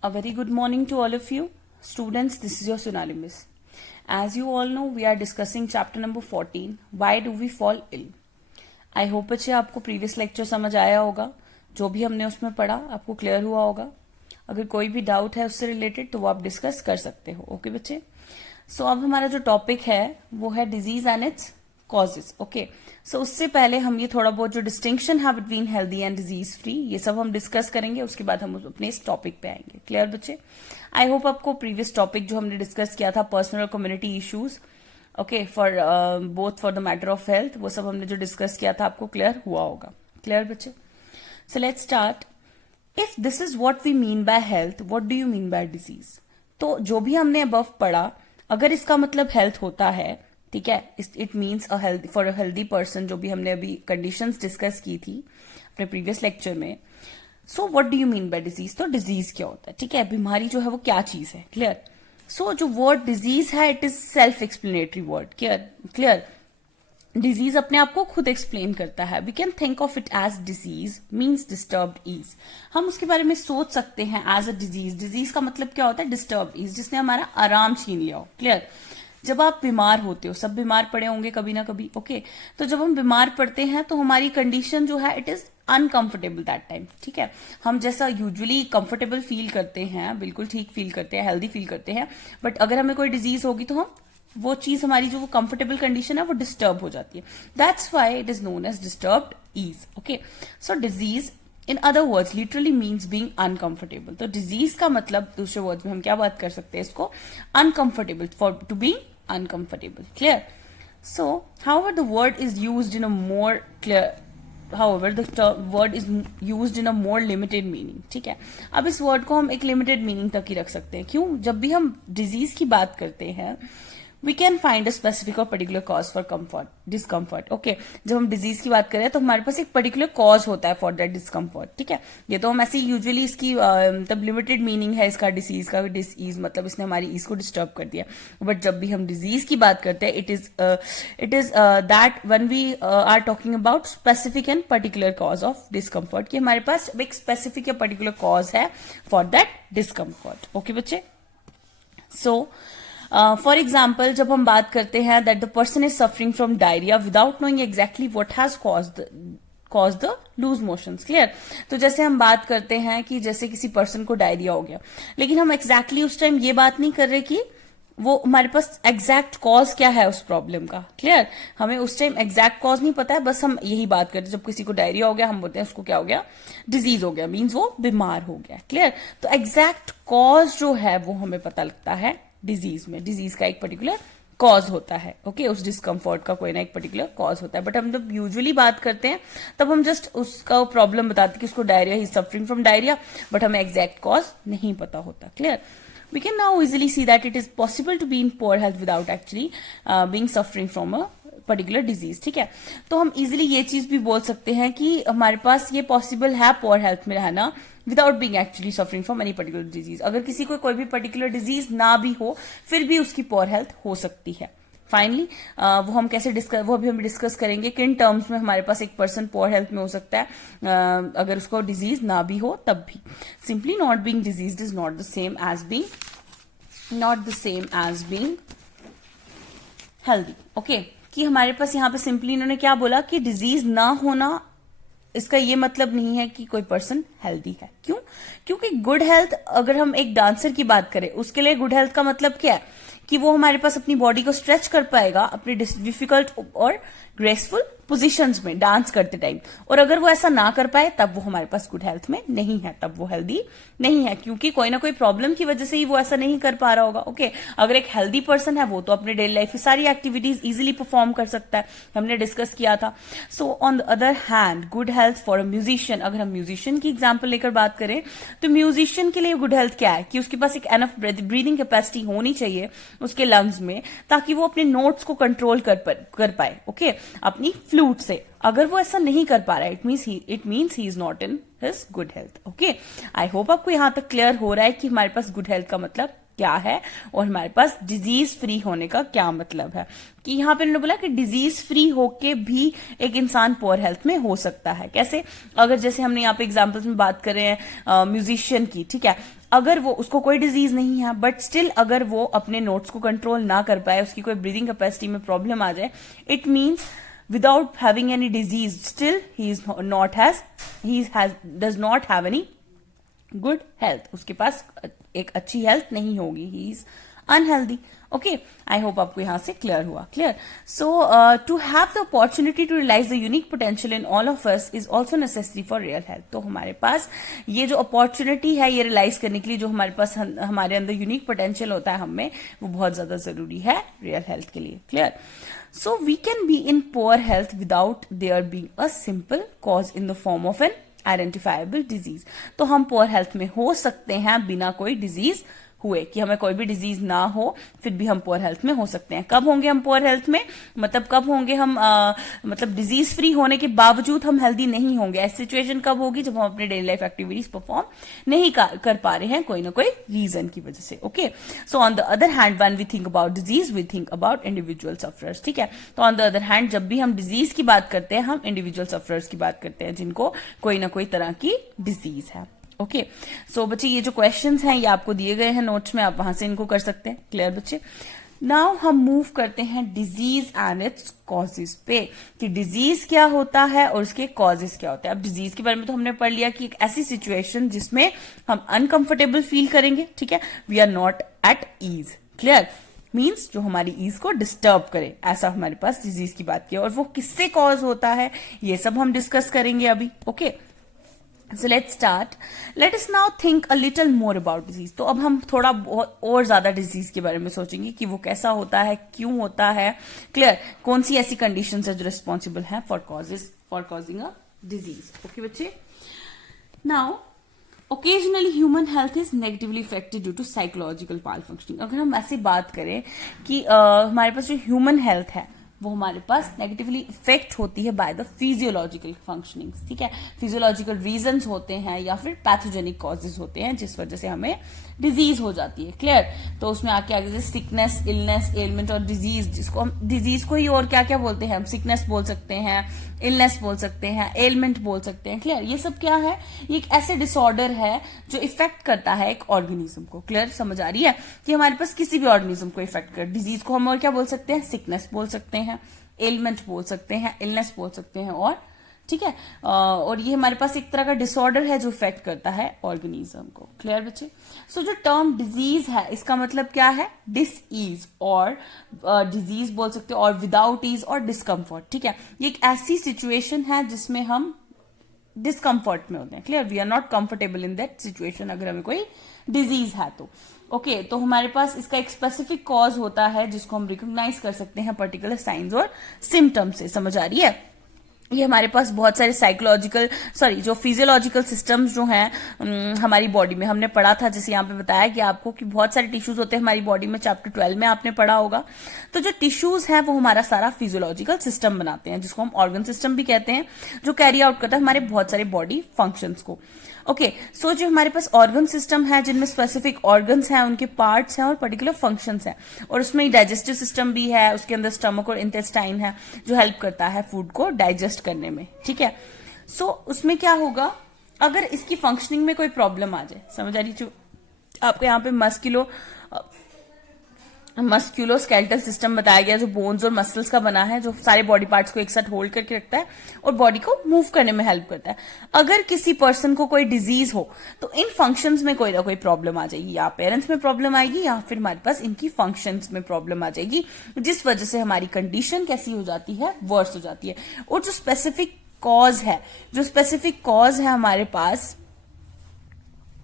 A very good morning to all of you. Students, this is your Sonali Miss. As you all know, we are discussing chapter number 14, Why Do We Fall Ill? I hope बच्चे आपको previous lecture समझ आया होगा. जो भी हमने उसमें पढ़ा आपको क्लियर हुआ होगा. अगर कोई भी डाउट है उससे रिलेटेड तो वो आप डिस्कस कर सकते हो. ओके बच्चे. सो अब हमारा जो टॉपिक है वो है disease and it's causes. Okay. So उससे पहले हम ये थोड़ा बहुत जो डिस्टिंक्शन है between healthy and disease free ये सब हम डिस्कस करेंगे. उसके बाद हम अपने इस टॉपिक पे आएंगे. क्लियर बच्चे. आई होप आपको प्रीवियस टॉपिक जो हमने डिस्कस किया था पर्सनल और community issues okay for both for the matter of health वो सब हमने जो डिस्कस किया था आपको क्लियर हुआ होगा. क्लियर बच्चे. So let's start. If this is what we mean by health what do you mean by disease. तो जो भी हमने अबव पढ़ा अगर इसका मतलब हेल्थ होता है ठीक है it means a healthy for a healthy person जो भी हमने अभी कंडीशंस डिस्कस की थी अपने प्रीवियस लेक्चर में. So what do you mean by disease. तो डिजीज क्या होता है ठीक है बीमारी जो है वो क्या चीज है. क्लियर. सो जो वर्ड डिजीज है it is self explanatory word. Clear. Disease अपने आप को खुद एक्सप्लेन करता है. We can think of it as disease means disturbed ease. हम उसके बारे में सोच सकते हैं एज अ डिजीज. डिजीज का मतलब क्या होता है डिस्टर्ब्ड ईज जिसने हमारा आराम छीन लिया हो. क्लियर. जब आप बीमार होते हो सब बीमार पड़े होंगे कभी ना कभी. ओके. तो जब हम बीमार पड़ते हैं तो हमारी कंडीशन जो है it is uncomfortable that time. ठीक है. हम जैसा यूजुअली कंफर्टेबल फील करते हैं बिल्कुल ठीक फील करते हैं हेल्दी फील करते हैं बट अगर हमें कोई डिजीज होगी तो हम वो चीज हमारी जो वो कंफर्टेबल कंडीशन है वो डिस्टर्ब हो जाती है. That's why it is known as disturbed ease. Okay. So disease in other words literally means being uncomfortable. तो डिजीज का मतलब दूसरे वर्ड्स में हम क्या बात कर सकते हैं इसको uncomfortable for to being uncomfortable. Clear. So however the word is used in a more clear however the word is used in a more limited meaning. ठीक है. अब इस वर्ड को हम एक लिमिटेड मीनिंग तक ही रख सकते हैं. क्यों. जब भी हम डिजीज की बात करते हैं we can find a specific और particular cause for comfort discomfort. Okay. जब हम डिजीज की बात करें तो हमारे पास एक पर्टिकुलर कॉज होता है फॉर दैट डिस्कम्फर्ट. ठीक है. ये तो हम ऐसे यूजुअली इसकी मतलब लिमिटेड मीनिंग है इसका डिसीज का. डिसीज मतलब इसने हमारी ईज को डिस्टर्ब कर दिया. बट जब भी हम डिजीज की बात करते हैं it is that when we are talking about specific and particular cause of discomfort कि हमारे पास एक स्पेसिफिक या पर्टिकुलर कॉज है फॉर दैट डिस्कम्फर्ट. ओके बच्चे. सो फॉर एग्जाम्पल जब हम बात करते हैं that the person is suffering from diarrhoea without knowing exactly what has cause the loose motions. Clear. तो जैसे हम बात करते हैं कि जैसे किसी पर्सन को डायरिया हो गया लेकिन हम एग्जैक्टली उस टाइम ये बात नहीं कर रहे कि वो हमारे पास एग्जैक्ट कॉज क्या है उस प्रॉब्लम का. क्लियर. हमें उस टाइम एग्जैक्ट कॉज नहीं पता है बस हम यही बात करते हैं जब किसी को डायरिया हो गया हम बोलते हैं उसको क्या हो गया डिजीज हो गया मीन्स वो बीमार हो गया. क्लियर. तो एग्जैक्ट कॉज जो है वो हमें पता लगता है डिजीज में. डिजीज का एक पर्टिकुलर कॉज होता है. ओके. उस डिस्कम्फर्ट का कोई ना एक पर्टिकुलर कॉज होता है बट हम जब यूजुअली बात करते हैं तब हम जस्ट उसका प्रॉब्लम बताते हैं कि उसको diarrhoea he suffering from diarrhoea but हमें एग्जैक्ट कॉज नहीं पता होता. Clear. We can now easily see that it is possible to be in poor health without actually being suffering from a particular disease. ठीक है. तो हम easily ये चीज भी बोल सकते हैं कि हमारे पास ये पॉसिबल है पोअर हेल्थ में रहना without being actually suffering from any particular disease. अगर किसी को कोई भी पर्टिकुलर डिजीज ना भी हो फिर भी उसकी पोअर हेल्थ हो सकती है. फाइनली वो हम कैसे डिस्कस वो अभी हम डिस्कस करेंगे किन टर्म्स में हमारे पास एक पर्सन पोअर हेल्थ में हो सकता है अगर उसको डिजीज ना भी हो तब भी. Simply not being disease is not the same as being healthy. Okay. कि हमारे पास यहाँ पे सिंपली इन्होंने क्या बोला कि डिजीज ना होना इसका ये मतलब नहीं है कि कोई पर्सन हेल्दी है. क्यों. क्योंकि गुड हेल्थ अगर हम एक डांसर की बात करें उसके लिए गुड हेल्थ का मतलब क्या है कि वो हमारे पास अपनी बॉडी को स्ट्रेच कर पाएगा अपनी डिफिकल्ट और ग्रेसफुल पोजीशंस में डांस करते टाइम. और अगर वो ऐसा ना कर पाए तब वो हमारे पास गुड हेल्थ में नहीं है तब वो हेल्दी नहीं है क्योंकि कोई ना कोई प्रॉब्लम की वजह से ही वो ऐसा नहीं कर पा रहा होगा. ओके. अगर एक हेल्दी पर्सन है वो तो अपने डेली लाइफ की सारी एक्टिविटीज इजिली परफॉर्म कर सकता है हमने डिस्कस किया था. सो on the other hand good health for a musician अगर हम म्यूजिशियन की एग्जाम्पल लेकर बात करें तो म्यूजिशियन के लिए गुड हेल्थ क्या है कि उसके पास एक एनफ ब्रीदिंग कैपेसिटी होनी चाहिए उसके लंग्स में ताकि वो अपने नोट्स को कंट्रोल कर पाए. ओके. अपनी फ्लूट से. अगर वो ऐसा नहीं कर पा रहा है it means he is not in his good health. Okay. I hope आपको यहां तक क्लियर हो रहा है कि हमारे पास गुड हेल्थ का मतलब क्या है और हमारे पास डिजीज फ्री होने का क्या मतलब है। कि यहाँ पे उन्होंने बोला कि डिजीज फ्री होके भी एक इंसान पुअर हेल्थ में हो सकता है। कैसे? अगर जैसे हमने यहाँ पे एग्जांपल्स में बात कर रहे हैं म्यूजिशियन की, ठीक है, अगर वो उसको कोई डिजीज नहीं है बट स्टिल अगर वो अपने नोट्स को कंट्रोल ना कर पाए, उसकी कोई ब्रीदिंग कैपेसिटी में प्रॉब्लम आ जाए, it means without having any disease still he does not have any good health, उसके पास एक अच्छी हेल्थ नहीं होगी, he is unhealthy. Okay, I hope आपको यहाँ से क्लियर हुआ। Clear? So to have the opportunity to realize the unique potential in all of us is also necessary for real health. तो हमारे पास ये जो अपॉर्चुनिटी है ये रियलाइज करने के लिए, जो हमारे पास हमारे अंदर यूनिक पोटेंशियल होता है हमें, वो बहुत ज्यादा जरूरी है रियल हेल्थ के लिए। Clear? So we can be in poor health without there being a simple cause in the form of an identifiable disease. तो हम poor health में हो सकते हैं बिना कोई डिजीज हुए, कि हमें कोई भी डिजीज ना हो फिर भी हम पुअर हेल्थ में हो सकते हैं। कब होंगे हम पुअर हेल्थ में? मतलब कब होंगे हम मतलब डिजीज फ्री होने के बावजूद हम हेल्दी नहीं होंगे। ऐसी सिचुएशन कब होगी? जब हम अपने डेली लाइफ एक्टिविटीज परफॉर्म नहीं कर पा रहे हैं कोई ना कोई रीजन की वजह से। Okay, so on the other hand when we think about disease we think about individual sufferers. ठीक है, तो ऑन द अदर हैंड जब भी हम डिजीज की बात करते हैं हम इंडिविजुअल सफरर्स की बात करते हैं जिनको कोई ना कोई तरह की डिजीज है। ओके, सो बच्चे ये जो क्वेश्चंस हैं ये आपको दिए गए हैं नोट्स में, आप वहां से इनको कर सकते हैं। क्लियर बच्चे? नाउ हम मूव करते हैं डिजीज एंड इट्स कॉजेज पे, कि डिजीज क्या होता है और उसके कॉजेज क्या होते हैं। अब डिजीज के बारे में तो हमने पढ़ लिया कि एक ऐसी सिचुएशन जिसमें हम अनकंफर्टेबल फील करेंगे, ठीक है, we are not at ease. Clear? Means जो हमारी ईज को डिस्टर्ब करे, ऐसा हमारे पास डिजीज की बात की, और वो किससे कॉज होता है ये सब हम डिस्कस करेंगे अभी। Okay, So let's start. Let us now think a little more about disease. तो अब हम थोड़ा बहुत और ज्यादा डिजीज के बारे में सोचेंगे कि वो कैसा होता है, क्यों होता है। क्लियर? कौन सी ऐसी कंडीशंस है जो रिस्पॉन्सिबल है for causing a disease. Okay बच्चे, now occasionally human health is negatively affected due to psychological malfunctioning. अगर हम ऐसे बात करें कि हमारे पास जो ह्यूमन हेल्थ है वो हमारे पास नेगेटिवली इफेक्ट होती है बाय द फिजियोलॉजिकल फंक्शनिंग। ठीक है, फिजियोलॉजिकल रीजंस होते हैं या फिर पैथोजेनिक कॉजेज होते हैं जिस वजह से हमें डिजीज हो जाती है। क्लियर? तो उसमें आगे जैसे सिकनेस, इलनेस, एलमेंट और डिजीज, जिसको हम डिजीज को ही और क्या क्या बोलते हैं, हम सिकनेस बोल सकते हैं, इलनेस बोल सकते हैं, एलमेंट बोल सकते हैं। क्लियर? ये सब क्या है? ये एक ऐसे डिसऑर्डर है जो इफेक्ट करता है एक ऑर्गेनिज्म को। क्लियर? समझ आ रही है कि हमारे पास किसी भी ऑर्गेनिज्म को इफेक्ट कर, डिजीज को हम और क्या बोल सकते हैं? सिकनेस बोल सकते हैं, एलमेंट बोल सकते हैं, इलनेस बोल सकते हैं, और ठीक है, और ये हमारे पास एक तरह का डिसऑर्डर है जो इफेक्ट करता है ऑर्गेनिज्म को। क्लियर बच्चे? सो जो टर्म डिजीज है इसका मतलब क्या है? डिस ईज, और डिजीज बोल सकते हो, और विदाउट ईज, और डिस्कम्फर्ट। ठीक है, ये एक ऐसी सिचुएशन है जिसमें हम डिस्कम्फर्ट में होते हैं। Clear? We are not comfortable in that situation अगर हमें कोई डिजीज है तो। ओके, तो हमारे पास इसका एक स्पेसिफिक कॉज होता है जिसको हम रिकॉग्नाइज कर सकते हैं पर्टिकुलर साइंस और सिम्टम्स से। समझ आ रही है? ये हमारे पास बहुत सारे जो फिजियोलॉजिकल सिस्टम्स जो हैं हमारी बॉडी में, हमने पढ़ा था, जैसे यहाँ पे बताया कि आपको कि बहुत सारे टिश्यूज होते हैं हमारी बॉडी में, चैप्टर 12 में आपने पढ़ा होगा। तो जो टिश्यूज हैं वो हमारा सारा फिजियोलॉजिकल सिस्टम बनाते हैं, जिसको हम ऑर्गन सिस्टम भी कहते हैं, जो कैरी आउट करता है हमारे बहुत सारे बॉडी फंक्शंस को। ओके, सो जो हमारे पास ऑर्गन सिस्टम है जिनमें स्पेसिफिक ऑर्गन्स हैं, उनके पार्ट्स हैं और पर्टिकुलर फंक्शंस हैं, और उसमें डाइजेस्टिव सिस्टम भी है, उसके अंदर स्टमक और इंटेस्टाइन है जो हेल्प करता है फूड को डाइजेस्ट करने में। ठीक है, सो उसमें क्या होगा अगर इसकी फंक्शनिंग में कोई प्रॉब्लम आ जाए। समझ आ रही? जो आपको यहाँ पे मस्क्यूलोस्केलेटल सिस्टम बताया गया जो बोन्स और मसल्स का बना है, जो सारे बॉडी पार्ट्स को एक साथ होल्ड करके रखता है और बॉडी को मूव करने में हेल्प करता है। अगर किसी पर्सन को कोई डिजीज हो तो इन फंक्शंस में कोई ना कोई प्रॉब्लम आ जाएगी, या पेरेंट्स में प्रॉब्लम आएगी या फिर हमारे पास इनकी फंक्शंस में प्रॉब्लम आ जाएगी, जिस वजह से हमारी कंडीशन कैसी हो जाती है? वर्स हो जाती है। और जो स्पेसिफिक कॉज है हमारे पास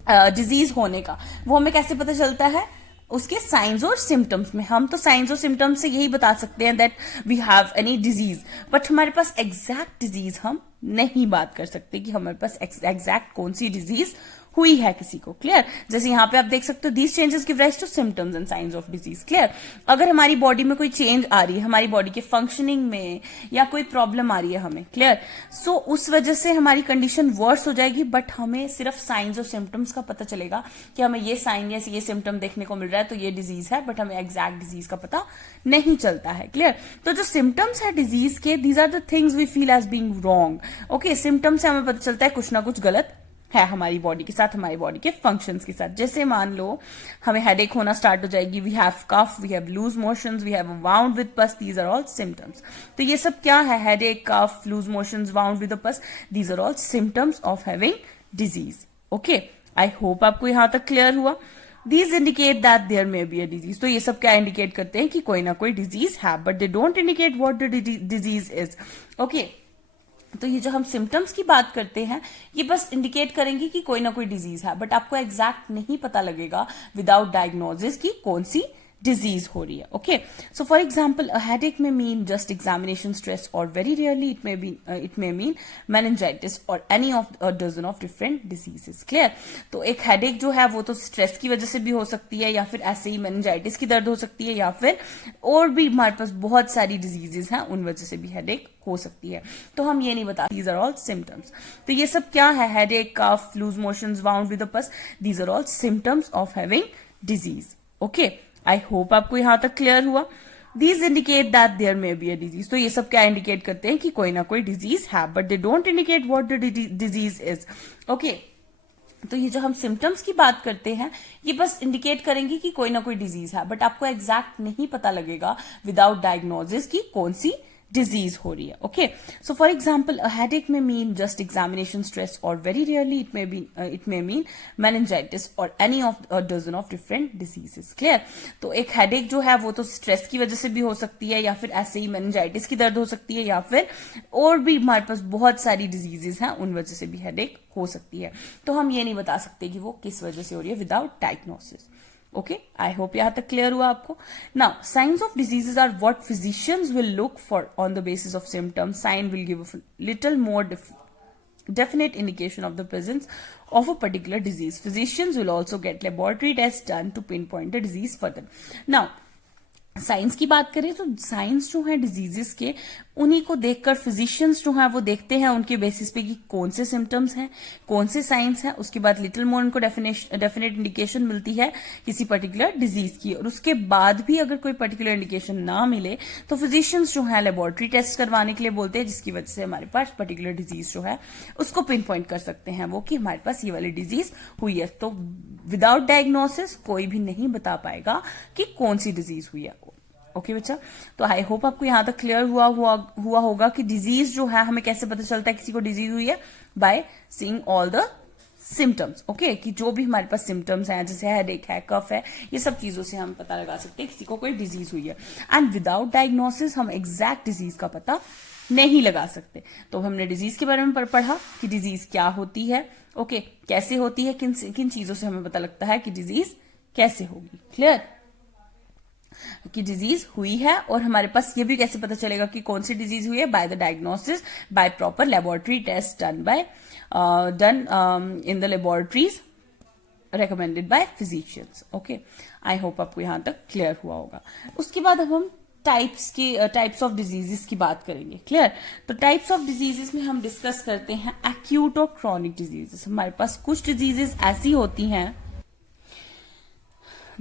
डिजीज होने का, वो हमें कैसे पता चलता है? उसके साइंस और सिम्टम्स में। हम तो साइंस और सिम्टम्स से यही बता सकते हैं that we have any disease, but हमारे पास एग्जैक्ट डिजीज हम नहीं बात कर सकते कि हमारे पास एग्जैक्ट कौन सी डिजीज हुई है किसी को। क्लियर? जैसे यहाँ पे आप देख सकते हो these changes give rise to symptoms and signs of disease. Clear? अगर हमारी बॉडी में कोई चेंज आ रही है, हमारी बॉडी के फंक्शनिंग में या कोई प्रॉब्लम आ रही है हमें, क्लियर, सो उस वजह से हमारी कंडीशन वर्स हो जाएगी, बट हमें सिर्फ साइंस और सिम्टम्स का पता चलेगा कि हमें ये साइन या ये सिम्टम देखने को मिल रहा है तो ये डिजीज है, बट हमें एग्जैक्ट डिजीज का पता नहीं चलता है। क्लियर? तो जो सिम्टम्स है डिजीज के, these are the things we feel as being wrong. Okay, symptoms से हमें पता चलता है कुछ ना कुछ गलत है हमारी बॉडी के साथ, हमारी बॉडी के फंक्शंस के साथ। जैसे मान लो हमें हेडेक होना स्टार्ट हो जाएगी, we have cough, we have loose motions, we have wound with pus, these are all symptoms. तो ये सब क्या है? Headache, cough, loose motions, wound with pus, these are all symptoms of having disease. Okay, I hope आपको यहां तक clear हुआ। These indicate that there may be a disease. तो ये सब क्या इंडिकेट करते हैं कि कोई ना कोई डिजीज है, but they don't indicate what the disease is. Okay, तो ये जो हम सिम्टम्स की बात करते हैं ये बस इंडिकेट करेंगे कि कोई ना कोई डिजीज है, बट आपको एग्जैक्ट नहीं पता लगेगा विदाउट डायग्नोसिस की कौन सी डिजीज हो रही है। Okay, so for example a headache में मीन जस्ट एग्जामिनेशन स्ट्रेस, और very rarely it may mean meningitis और any of a dozen of different diseases. Clear? तो एक हेडेक जो है वो तो स्ट्रेस की वजह से भी हो सकती है, या फिर ऐसे ही मेनिंजाइटिस की दर्द हो सकती है, या फिर और भी हमारे पास बहुत सारी डिजीजेस हैं उन वजह से भी हेडेक हो सकती है। तो हम ये नहीं बता, दीज आर ऑल सिम्टम्स। तो ये सब क्या है? Headache, cough, loose motions, wound with pus, these are all symptoms of having disease. Okay, I hope आपको यहां तक क्लियर हुआ। These indicate that there may be a disease. तो ये सब क्या इंडिकेट करते हैं कि कोई ना कोई डिजीज है, but they don't indicate what the disease is. Okay, तो ये जो हम सिम्टम्स की बात करते हैं ये बस इंडिकेट करेंगे कि कोई ना कोई डिजीज है, बट आपको एग्जैक्ट नहीं पता लगेगा विदाउट डायग्नोसिस की कौन सी डिजीज हो रही है। Okay, so for example a headache में मीन जस्ट एग्जामिनेशन स्ट्रेस, और very rarely it may mean meningitis और any of a dozen of different diseases. Clear? तो एक हेडेक जो है वो तो स्ट्रेस की वजह से भी हो सकती है, या फिर ऐसे ही मेनिंजाइटिस की दर्द हो सकती है, या फिर और भी हमारे पास बहुत सारी डिजीजेस हैं उन वजह से भी हेडेक हो सकती है। तो हम ये नहीं बता सकते कि वो किस वजह से हो रही है without diagnosis. Okay, I hope यहां तक क्लियर हुआ आपको। Now signs of diseases are what physicians will look for on the basis of symptoms. Sign will give a little more definite indication of the presence of a particular disease. Physicians will also get laboratory tests done to pinpoint the disease further. Now science की बात करें तो science जो है diseases के उन्हीं को देखकर फिजिशियंस जो है वो देखते हैं उनके बेसिस पे कि कौन से सिम्टम्स हैं, कौन से साइंस हैं, उसके बाद लिटिल मोर उनको डेफिनेट इंडिकेशन मिलती है किसी पर्टिकुलर डिजीज की, और उसके बाद भी अगर कोई पर्टिकुलर इंडिकेशन ना मिले तो फिजिशियंस जो है लेबोरेटरी टेस्ट करवाने के लिए बोलते हैं, जिसकी वजह से हमारे पास पर्टिकुलर डिजीज जो है उसको पिन पॉइंट कर सकते हैं वो कि हमारे पास ये वाली डिजीज हुई है। तो विदाउट डायग्नोसिस कोई भी नहीं बता पाएगा कि कौन सी डिजीज हुई है। ओके बच्चा, तो आई होप आपको यहां तक क्लियर हुआ होगा कि डिजीज जो है हमें कैसे पता चलता है किसी को डिजीज हुई है, by seeing all the symptoms. Okay, कि जो भी हमारे पास सिम्टम्स हैं जैसे हेडेक है, कफ है, ये सब चीजों से हम पता लगा सकते हैं किसी को कोई डिजीज हुई है। एंड विदाउट डायग्नोसिस हम एग्जैक्ट डिजीज का पता नहीं लगा सकते। तो हमने डिजीज के बारे में पढ़ा कि डिजीज क्या होती है, ओके, कैसे होती है, किन चीजों से हमें पता लगता है कि डिजीज कैसे होगी। क्लियर? कि डिजीज हुई है, और हमारे पास ये भी कैसे पता चलेगा कि कौन सी डिजीज हुई है, by the diagnosis, by proper laboratory test done in the laboratories recommended by physicians. Okay, I hope आपको यहां तक क्लियर हुआ होगा। उसके बाद अब हम टाइप्स ऑफ डिजीजेस की बात करेंगे। क्लियर? तो टाइप्स ऑफ डिजीजेस में हम डिस्कस करते हैं एक्यूट और क्रॉनिक डिजीजेस। हमारे पास कुछ डिजीजेस ऐसी होती हैं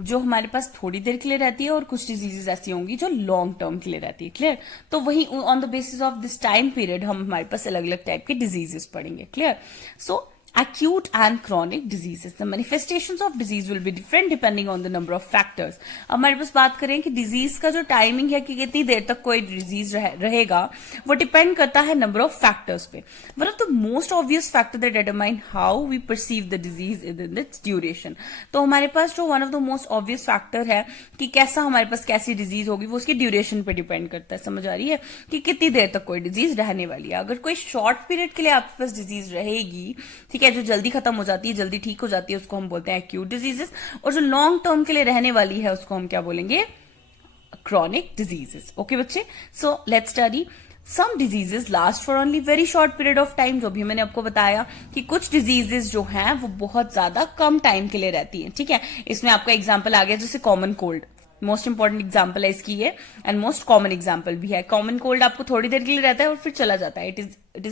जो हमारे पास थोड़ी देर के लिए रहती है, और कुछ डिजीजेस ऐसी होंगी जो लॉन्ग टर्म के लिए रहती है। क्लियर? तो वही on the basis of this time period हम हमारे पास अलग अलग टाइप के डिजीजेस पढ़ेंगे। Clear? So acute and chronic diseases. The manifestations of disease will be different depending on the number of factors. अब हमारे पास बात करें कि डिजीज का जो टाइमिंग है कि कितनी देर तक कोई डिजीज रहेगा, वो डिपेंड करता है नंबर ऑफ फैक्टर्स पे। One of the most obvious factor that determine how we perceive the disease in its duration. तो हमारे पास जो one of the most obvious factor है कि कैसा हमारे पास कैसी डिजीज होगी, वो उसकी ड्यूरेशन पे डिपेंड करता है। समझ आ रही है कि कितनी देर तक कोई डिजीज रहने वाली है। अगर कोई शॉर्ट पीरियड के लिए आपके पास डिजीज रहेगी, ठीक है, जो जल्दी खत्म हो जाती है, जल्दी ठीक हो जाती है, उसको हम बोलते हैं एक्यूट डिजीजेस, और जो लॉन्ग टर्म के लिए रहने वाली है उसको हम क्या बोलेंगे, क्रॉनिक डिजीजेस। ओके बच्चे, so let's study some diseases last for only very short period of time, जो भी मैंने आपको बताया कि कुछ डिजीजेस जो हैं वो बहुत ज्यादा कम टाइम के लिए रहती हैं, ठीक है। इसमें आपका एग्जाम्पल आ गया जैसे common cold, most important example है इसकी ये, एंड मोस्ट कॉमन एग्जाम्पल भी है। कॉमन कोल्ड आपको थोड़ी देर के लिए रहता है और फिर चला जाता है, it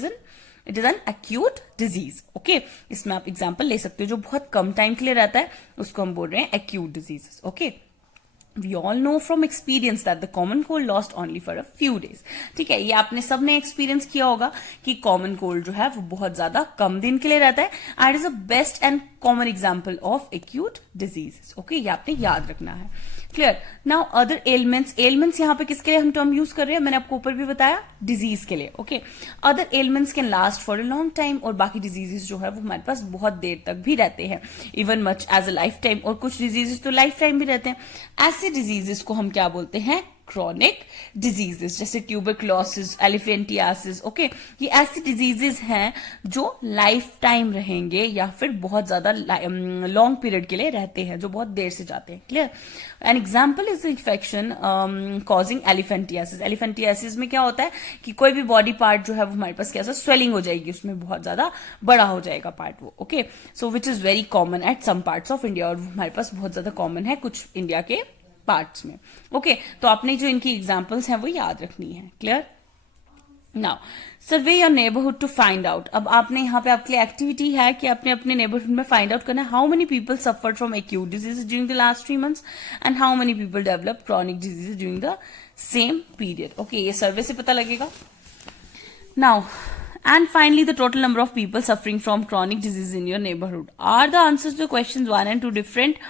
is an acute disease, okay. इसमें आप एग्जाम्पल ले सकते हो जो बहुत कम टाइम के लिए रहता है, उसको हम बोल रहे हैं acute disease, okay. We all know from experience that the common cold lasts only for a few days. ठीक है, ये आपने सबने एक्सपीरियंस किया होगा कि कॉमन कोल्ड जो है वो बहुत ज्यादा कम दिन के लिए रहता है, and is a best and common example of acute disease, okay. ये आपने याद रखना है, clear. Now other elements, elements यहाँ पे किसके लिए हम टर्म यूज कर रहे हैं, मैंने आपको ऊपर भी बताया, डिजीज के लिए, okay. Other elements can last for a long time, और बाकी डिजीजेस जो है वो हमारे पास बहुत देर तक भी रहते हैं, even much as a lifetime, और कुछ डिजीजेस तो लाइफ टाइम भी रहते हैं। ऐसे डिजीजेस को हम क्या बोलते हैं, क्रॉनिक डिजीजेस, जैसे ट्यूबरक्लोसिस, एलिफेंटियासिस, ओके। ये ऐसी डिजीजेस हैं जो लाइफ टाइम रहेंगे या फिर बहुत ज्यादा लॉन्ग पीरियड के लिए रहते हैं, जो बहुत देर से जाते हैं, clear. An example is infection causing elephantiasis. Elephantiasis में क्या होता है कि कोई भी बॉडी पार्ट जो है वो हमारे पास कैसा स्वेलिंग हो जाएगी, उसमें बहुत ज्यादा बड़ा हो जाएगा पार्ट वो, okay. So which is very common at some parts of India, और हमारे पास बहुत ज्यादा कॉमन है कुछ इंडिया के पार्ट्स में, ओके। तो आपने जो इनकी एग्जांपल्स हैं वो याद रखनी है, clear. Now survey your neighbourhood to find out. अब आपने यहाँ पे आपके लिए एक्टिविटी है कि आपने अपने नेबरहुड में फाइंड आउट करना है how many people suffered from acute disease during the last 3 months and how many people develop chronic disease during the same period, okay. ये सर्वे से पता लगेगा। Now and finally the total number of people suffering from chronic disease in your neighborhood. Are the answers to questions 1 and 2 different?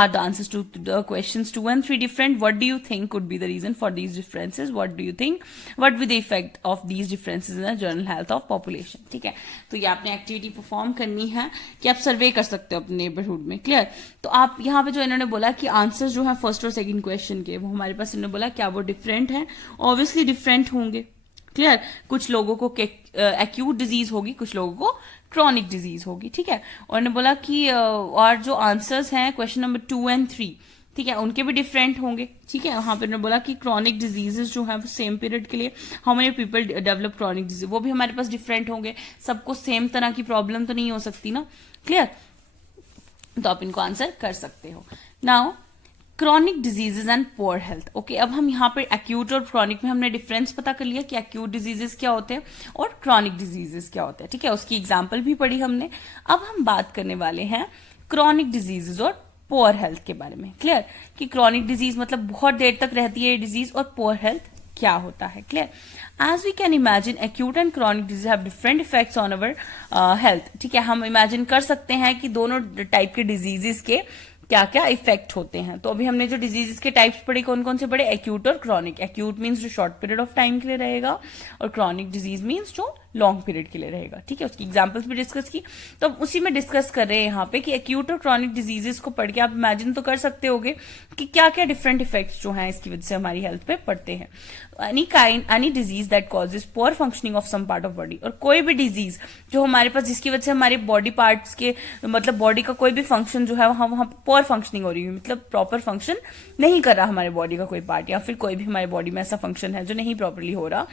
Are the answers to the questions 2 and 3 different? What do you think could be the reason for these differences? What do you think what will be the effect of these differences in the general health of population? ठीक है, तो ये आपने activity perform करनी है कि आप सर्वे कर सकते हो अपने नेबरहुड में, क्लियर। तो आप यहाँ पे जो इन्होंने बोला कि आंसर्स जो है फर्स्ट और सेकंड क्वेश्चन के, वो हमारे पास इन्होंने बोला क्या वो डिफरेंट है, ऑब्वियसली डिफरेंट होंगे, क्लियर। कुछ लोगों को एक्यूट डिजीज होगी, कुछ लोगों को क्रॉनिक डिजीज होगी, ठीक है। और उन्होंने बोला कि और जो आंसर्स हैं क्वेश्चन नंबर 2 and 3, ठीक है, उनके भी डिफरेंट होंगे, ठीक है। वहां पर उन्होंने बोला कि क्रॉनिक डिजीजेस जो है वो सेम पीरियड के लिए how many people develop chronic disease, वो भी हमारे पास डिफरेंट होंगे, सबको सेम तरह की प्रॉब्लम तो नहीं हो सकती ना, क्लियर। तो आप इनको आंसर कर सकते हो। Now chronic diseases and poor health, okay. अब हम यहाँ पर एक्यूट और क्रॉनिक में हमने डिफरेंस पता कर लिया कि एक्यूट डिजीजेस क्या होते हैं और क्रॉनिक डिजीजेस क्या होते हैं, ठीक है। उसकी एग्जाम्पल भी पढ़ी हमने। अब हम बात करने वाले हैं क्रॉनिक डिजीजेज और पुअर हेल्थ के बारे में, क्लियर। कि क्रॉनिक डिजीज मतलब बहुत देर तक रहती है ये डिजीज, और पुअर हेल्थ क्या होता है, clear. As we can imagine acute and chronic disease have different effects on our health, ठीक है। हम इमेजिन कर सकते हैं कि दोनों टाइप के डिजीजेस के क्या क्या इफेक्ट होते हैं। तो अभी हमने जो डिजीजेस के टाइप्स पढ़े कौन कौन से पढ़े, एक्यूट और क्रॉनिक। एक्यूट मींस जो शॉर्ट पीरियड ऑफ टाइम के लिए रहेगा, और क्रॉनिक डिजीज मींस जो लॉन्ग पीरियड के लिए रहेगा, ठीक है। उसकी एग्जांपल्स भी डिस्कस की, तो उसी में डिस्कस कर रहे हैं यहाँ पे कि एक्यूट और क्रॉनिक डिजीजेस को पढ़ के आप इमेजिन तो कर सकते होगे कि क्या क्या डिफरेंट इफेक्ट्स जो हैं इसकी वजह से हमारी हेल्थ पे पड़ते हैं। Any disease that causes poor functioning of some part of body, और कोई भी डिजीज जो हमारे पास जिसकी वजह से हमारे बॉडी पार्ट्स के मतलब बॉडी का कोई भी फंक्शन जो है वहां पुअर फंक्शनिंग हो रही है, मतलब प्रॉपर फंक्शन नहीं कर रहा हमारे बॉडी का कोई पार्ट, या फिर कोई भी हमारे बॉडी में ऐसा फंक्शन है जो नहीं प्रॉपरली हो रहा,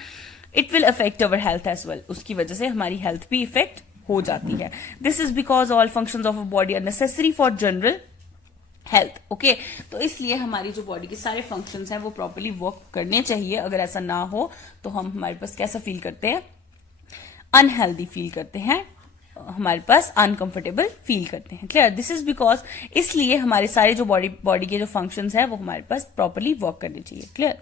it will affect our health as well. उसकी वजह से हमारी हेल्थ भी इफेक्ट हो जाती है। This is because all functions of a body are necessary for general health, okay. तो इसलिए हमारी जो बॉडी के सारे फंक्शंस हैं वो प्रॉपरली वर्क करने चाहिए। अगर ऐसा ना हो तो हम हमारे पास कैसा फील करते हैं, अनहेल्दी फील करते हैं, हमारे पास अनकंफर्टेबल फील करते हैं, क्लियर। दिस इज बिकॉज इसलिए हमारे सारे जो बॉडी के जो फंक्शंस हैं वो हमारे पास प्रॉपरली वर्क करने चाहिए, clear.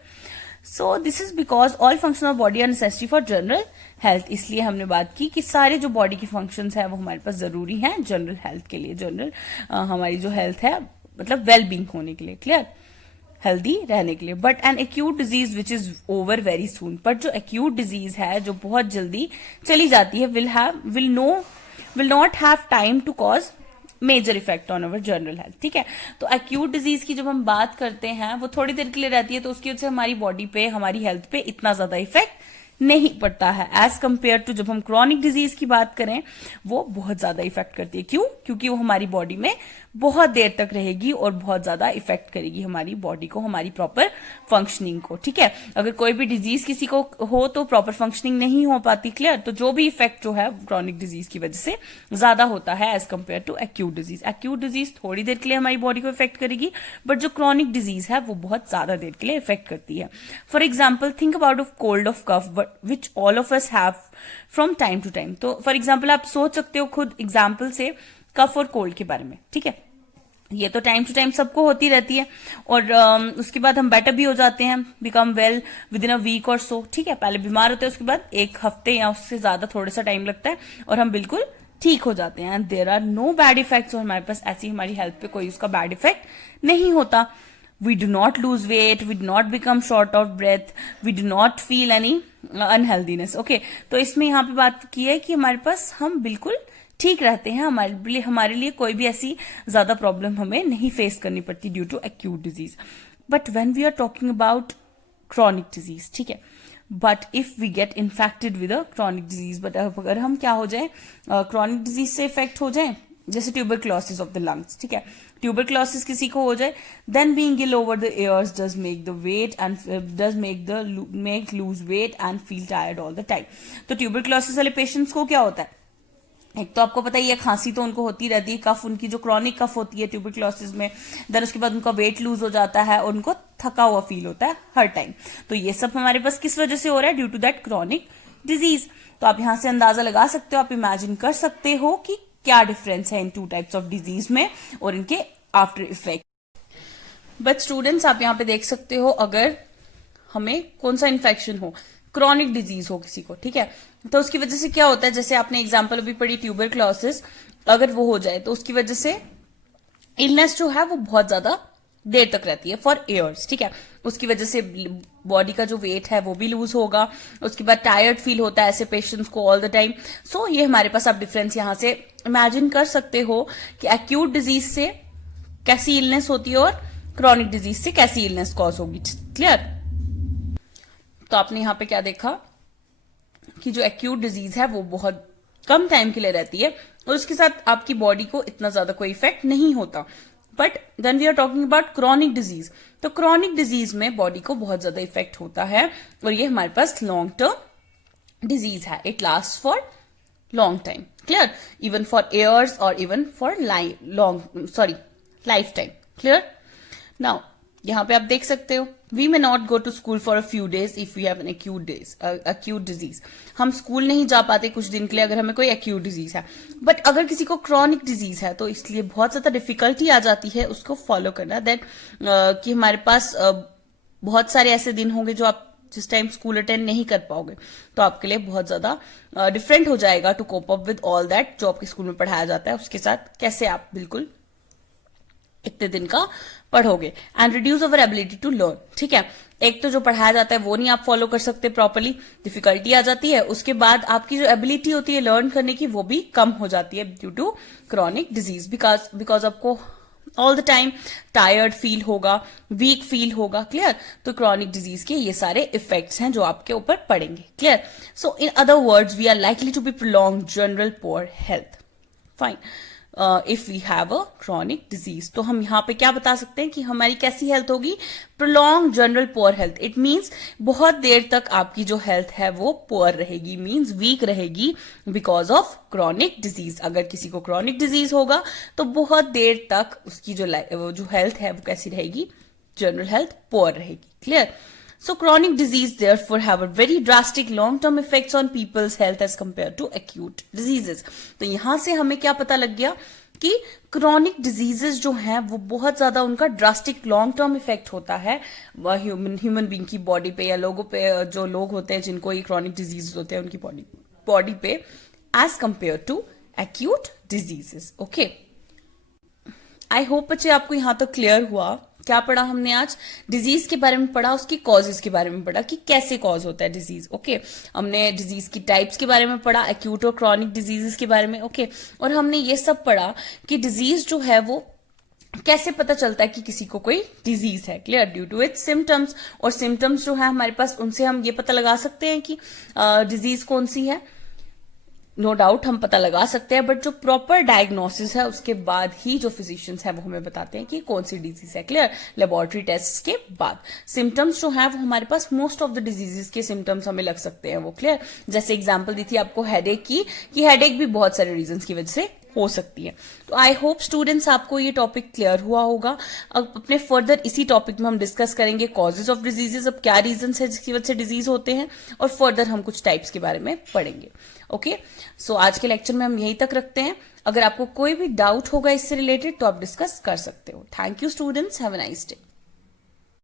So this is because all function of body are necessary for general health. इसलिए हमने बात की कि सारे जो बॉडी के फंक्शंस हैं वो हमारे पास जरूरी हैं जनरल हेल्थ के लिए, जनरल हमारी जो हेल्थ है मतलब वेल बींग होने के लिए, क्लियर, हेल्दी रहने के लिए। But an acute disease which is over very soon, but जो एक्यूट डिजीज है जो बहुत जल्दी चली जाती है will not have time to cause major effect on our general health, ठीक है। तो एक्यूट डिजीज की जब हम बात करते हैं वो थोड़ी देर के लिए रहती है, तो उसकी वजह से हमारी बॉडी पे, हमारी हेल्थ पे इतना ज्यादा इफेक्ट नहीं पड़ता है, एज कंपेयर टू जब हम क्रॉनिक डिजीज की बात करें वो बहुत ज्यादा इफेक्ट करती है। क्यों? क्योंकि वो हमारी बॉडी में बहुत देर तक रहेगी और बहुत ज्यादा इफेक्ट करेगी हमारी बॉडी को, हमारी प्रॉपर फंक्शनिंग को। ठीक है, अगर कोई भी डिजीज किसी को हो तो प्रॉपर फंक्शनिंग नहीं हो पाती। क्लियर? तो जो भी इफेक्ट जो है क्रॉनिक डिजीज की वजह से ज्यादा होता है as compare to acute disease. Acute disease थोड़ी देर के लिए हमारी बॉडी को इफेक्ट करेगी, बट जो क्रॉनिक डिजीज है वो बहुत ज्यादा देर के लिए इफेक्ट करती है। For example think about of cold of cough which all of us have from time to time. तो फॉर एग्जाम्पल आप सोच सकते हो खुद एग्जाम्पल से कफ और कोल्ड के बारे में। ठीक है, ये तो टाइम टू टाइम सबको होती रहती है और उसके बाद हम बेटर भी हो जाते हैं, become well within a week और सो। ठीक है, पहले बीमार होते हैं, उसके बाद एक हफ्ते या उससे ज्यादा थोड़ा सा टाइम लगता है और हम बिल्कुल ठीक हो जाते हैं। And there are no bad effects, और हमारे पास ऐसी हमारी हेल्थ पे कोई उसका बैड इफेक्ट नहीं होता। We do not lose weight, we do not become short of breath, we do not feel any unhealthiness. Okay, तो इसमें यहाँ पे बात की है कि हमारे पास हम बिल्कुल ठीक रहते हैं, हमारे लिए कोई भी ऐसी ज्यादा प्रॉब्लम हमें नहीं फेस करनी पड़ती due to acute disease. But when we are talking about chronic disease, ठीक है, but if we get infected with a chronic disease, but अगर हम क्या हो जाए, क्रॉनिक डिजीज से इफेक्ट हो जाए, जैसे ट्यूबरक्लोसिस ऑफ द लंग्स। ठीक है, ट्यूबरक्लोसिस किसी को हो जाए, then being ill over the years does make the weight and does make lose weight and feel tired all the time. तो ट्यूबरक्लोसिस वाले पेशेंट्स को क्या होता है, एक तो आपको पता ही है खांसी तो उनको होती रहती है, कफ उनकी जो क्रॉनिक कफ होती है ट्यूबरक्लोसिस में, देन उसके बाद उनका वेट लूज हो जाता है और उनको थका हुआ फील होता है हर टाइम। तो ये सब हमारे पास किस वजह से हो रहा है? Due to that chronic disease. तो आप यहां से अंदाजा लगा सकते हो, आप इमेजिन कर सकते हो कि क्या डिफरेंस है इन टू टाइप्स ऑफ डिजीज में और इनके आफ्टर इफेक्ट। बट स्टूडेंट्स आप यहाँ पे देख सकते हो, अगर हमें कौन सा इन्फेक्शन हो, क्रॉनिक डिजीज हो किसी को, ठीक है, तो उसकी वजह से क्या होता है, जैसे आपने एग्जांपल अभी पढ़ी ट्यूबरक्लोसिस, अगर वो हो जाए तो उसकी वजह से इलनेस जो है वो बहुत ज्यादा देर तक रहती है, फॉर ईयर्स। ठीक है, उसकी वजह से बॉडी का जो वेट है वो भी लूज होगा, उसके बाद टायर्ड फील होता है ऐसे पेशेंट्स को ऑल द टाइम। सो ये हमारे पास आप डिफरेंस यहां से इमेजिन कर सकते हो कि एक्यूट डिजीज से कैसी इलनेस होती है और क्रॉनिक डिजीज से कैसी इलनेस कॉज होगी। क्लियर? तो आपने यहां पे क्या देखा कि जो एक्यूट डिजीज है वो बहुत कम टाइम के लिए रहती है और उसके साथ आपकी बॉडी को इतना ज्यादा कोई इफेक्ट नहीं होता। But then we are talking about chronic disease, तो क्रॉनिक डिजीज में बॉडी को बहुत ज्यादा इफेक्ट होता है और ये हमारे पास लॉन्ग टर्म डिजीज है। It last for long time. Clear? Even for years और even for life time. Clear? Now यहां पे आप देख सकते हो, we may not go to school for a few days if we have an acute disease. हम school नहीं जा पाते कुछ दिन के लिए अगर हमें कोई एक्यूट डिजीज है। बट अगर किसी को क्रॉनिक डिजीज है तो इसलिए बहुत ज्यादा डिफिकल्टी आ जाती है उसको फॉलो करना, दैट कि हमारे पास बहुत सारे ऐसे दिन होंगे जो आप जिस टाइम स्कूल अटेंड नहीं कर पाओगे, तो आपके लिए बहुत ज्यादा डिफरेंट हो जाएगा to cope up with all that जो आपके स्कूल में पढ़ाया जाता है, उसके साथ कैसे आप बिल्कुल इतने दिन का पढ़ोगे। And reduce our ability to learn. ठीक है, एक तो जो पढ़ाया जाता है वो नहीं आप फॉलो कर सकते प्रॉपरली, डिफिकल्टी आ जाती है, उसके बाद आपकी जो एबिलिटी होती है लर्न करने की वो भी कम हो जाती है due to chronic disease, because आपको all the time tired feel होगा, वीक फील होगा। क्लियर? तो क्रॉनिक डिजीज के ये सारे इफेक्ट्स हैं जो आपके ऊपर पड़ेंगे। Clear? So in other words we are likely to be prolong general poor health. Fine, if we have a chronic disease, तो हम यहाँ पे क्या बता सकते हैं कि हमारी कैसी हेल्थ होगी? Prolong general poor health. It means बहुत देर तक आपकी जो हेल्थ है वो पुअर रहेगी, मीन्स वीक रहेगी बिकॉज ऑफ क्रॉनिक डिजीज। अगर किसी को क्रॉनिक डिजीज होगा तो बहुत देर तक उसकी जो हेल्थ है वो कैसी रहेगी? जनरल हेल्थ पुअर रहेगी। Clear? So chronic disease therefore have a very drastic long-term effects on people's health as compared to acute diseases. तो यहां से हमें क्या पता लग गया कि chronic diseases जो हैं वो बहुत ज्यादा उनका drastic long-term effect होता है ह्यूमन बीइंग की बॉडी पे या लोगों पे, जो लोग होते हैं जिनको ये chronic diseases होते हैं उनकी बॉडी पे as compared to acute diseases. Okay. I hope बच्चे आपको यहां तक क्लियर हुआ। क्या पढ़ा हमने आज? डिजीज के बारे में पढ़ा, उसकी कॉजेज के बारे में पढ़ा कि कैसे कॉज होता है डिजीज। ओके, हमने डिजीज की टाइप्स के बारे में पढ़ा, एक्यूट और क्रॉनिक डिजीजेस के बारे में। ओके, और हमने ये सब पढ़ा कि डिजीज जो है वो कैसे पता चलता है कि किसी को कोई डिजीज है? Clear, due to its symptoms. और सिम्टम्स जो है हमारे पास, उनसे हम ये पता लगा सकते हैं कि डिजीज कौन सी है। नो डाउट हम पता लगा सकते हैं, बट जो प्रॉपर डायग्नोसिस है उसके बाद ही जो फिजिशियंस हैं वो हमें बताते हैं कि कौन सी डिजीज है। क्लियर, लेबोरेटरी टेस्ट के बाद। सिम्टम्स जो है वो हमारे पास मोस्ट ऑफ द डिजीजेस के सिम्टम्स हमें लग सकते हैं वो। क्लियर, जैसे एग्जांपल दी थी आपको हेडेक की, कि हेडेक भी बहुत सारे रीजंस की वजह से हो सकती है। तो आई होप स्टूडेंट्स आपको ये टॉपिक क्लियर हुआ होगा। अब अपने फर्दर इसी टॉपिक में हम डिस्कस करेंगे कॉजेज ऑफ डिजीजेस, अब क्या रीजंस है जिसकी वजह से डिजीज होते हैं, और फर्दर हम कुछ टाइप्स के बारे में पढ़ेंगे। ओके, सो आज के लेक्चर में हम यहीं तक रखते हैं। अगर आपको कोई भी डाउट होगा इससे रिलेटेड तो आप डिस्कस कर सकते हो। Thank you students, have a nice day.